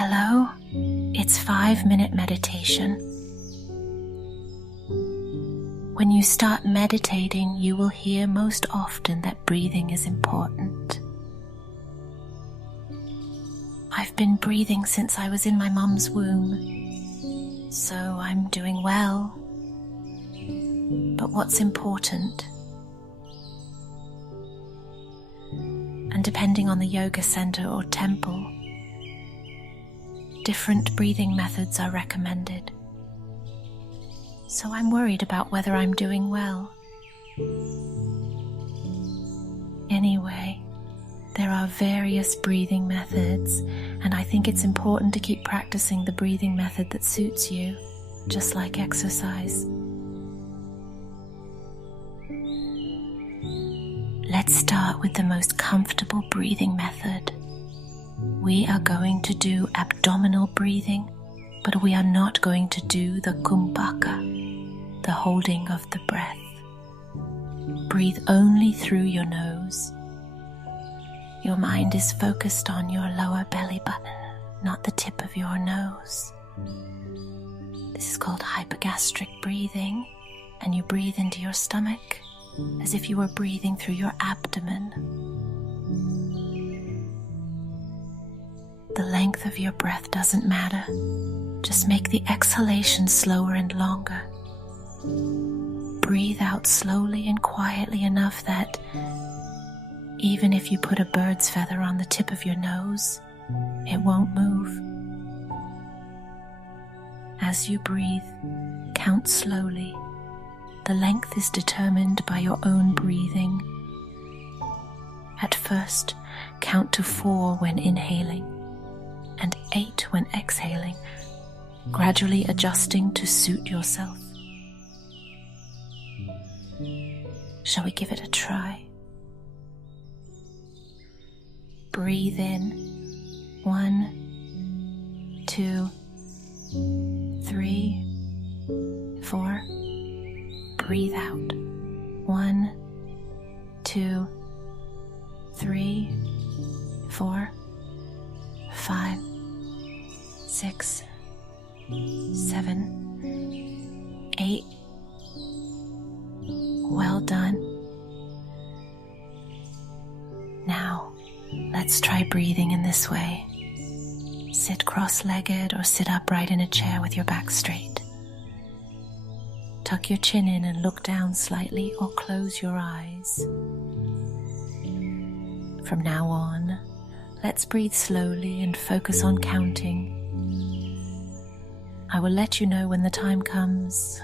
Hello, it's 5-minute meditation. When you start meditating, you will hear most often that breathing is important. I've been breathing since I was in my mum's womb, so I'm doing well. But what's important? And depending on the yoga center or temple, different breathing methods are recommended. So I'm worried about whether I'm doing well. Anyway, there are various breathing methods, and I think it's important to keep practicing the breathing method that suits you, just like exercise. Let's start with the most comfortable breathing method. We are going to do abdominal breathing, but we are not going to do the kumbhaka, the holding of the breath. Breathe only through your nose. Your mind is focused on your lower belly button, not the tip of your nose. This is called hypogastric breathing, and you breathe into your stomach as if you were breathing through your abdomen. The length of your breath doesn't matter. Just make the exhalation slower and longer. Breathe out slowly and quietly enough that even if you put a bird's feather on the tip of your nose, it won't move. As you breathe, count slowly. The length is determined by your own breathing. At first, count to 4 when inhaling and 8 when exhaling, gradually adjusting to suit yourself. Shall we give it a try? Breathe in. 1, 2, 3, 4. Breathe out. 1, 2, 3, 4, 5, 6, 7, 8. Well done. Now, let's try breathing in this way. Sit cross-legged or sit upright in a chair with your back straight. Tuck your chin in and look down slightly or close your eyes. From now on, let's breathe slowly and focus on counting. I will let you know when the time comes.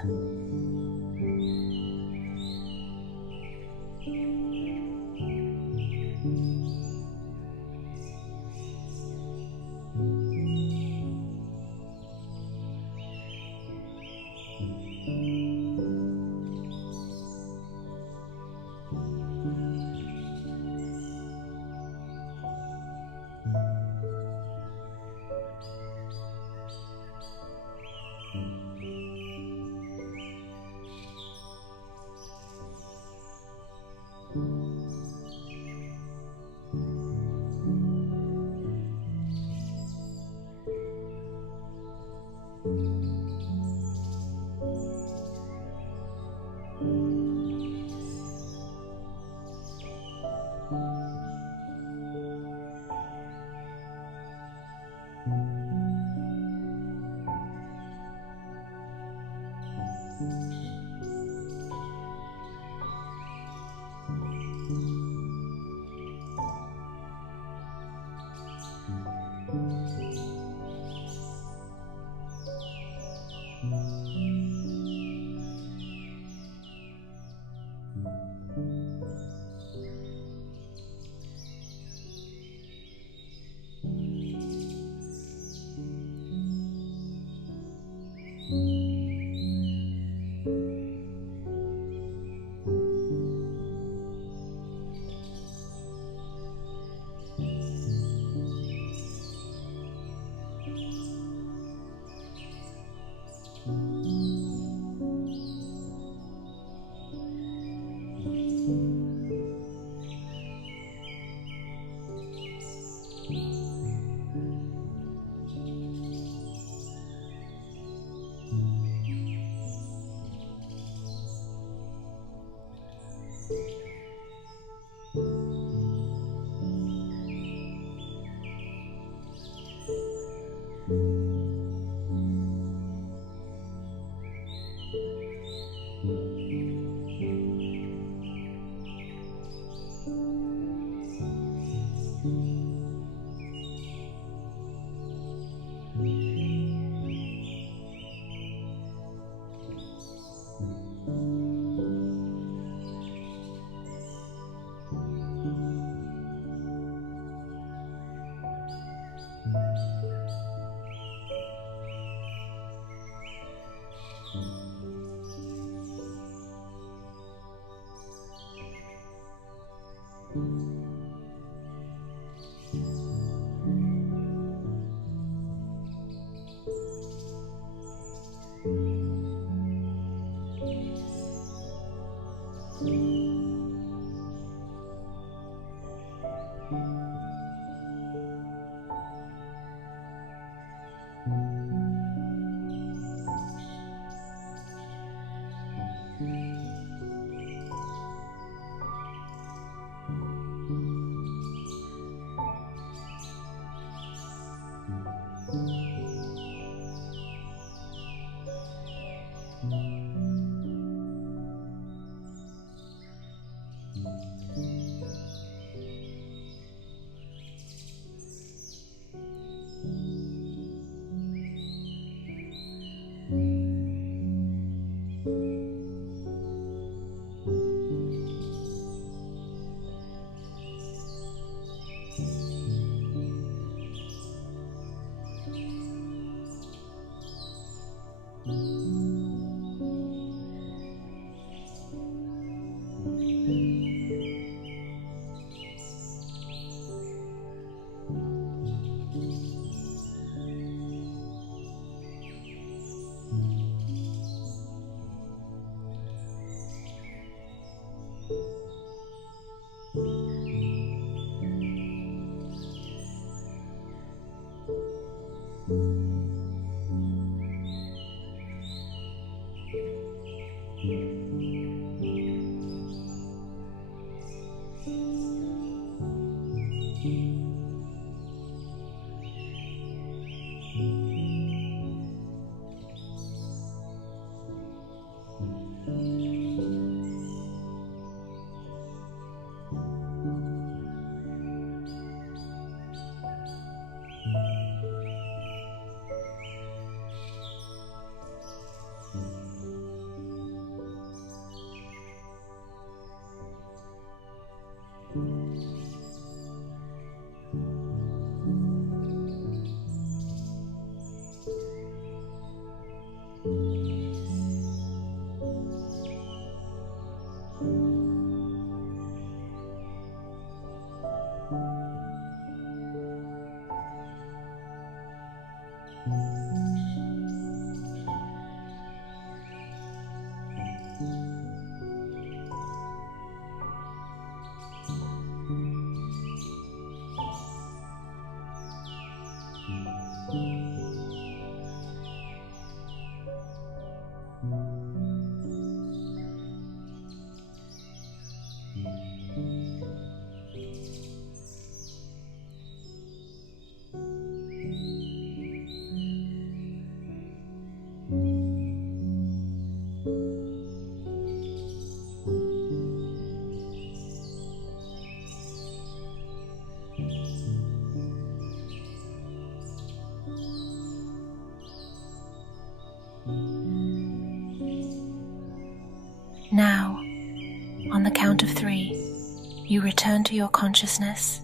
you return to your consciousness,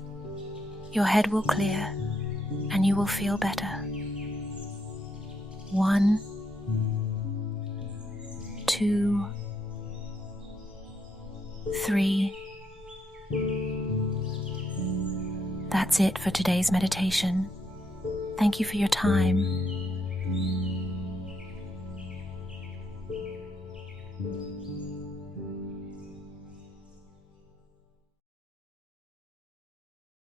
your head will clear and you will feel better. 1, 2, 3. That's it for today's meditation. Thank you for your time.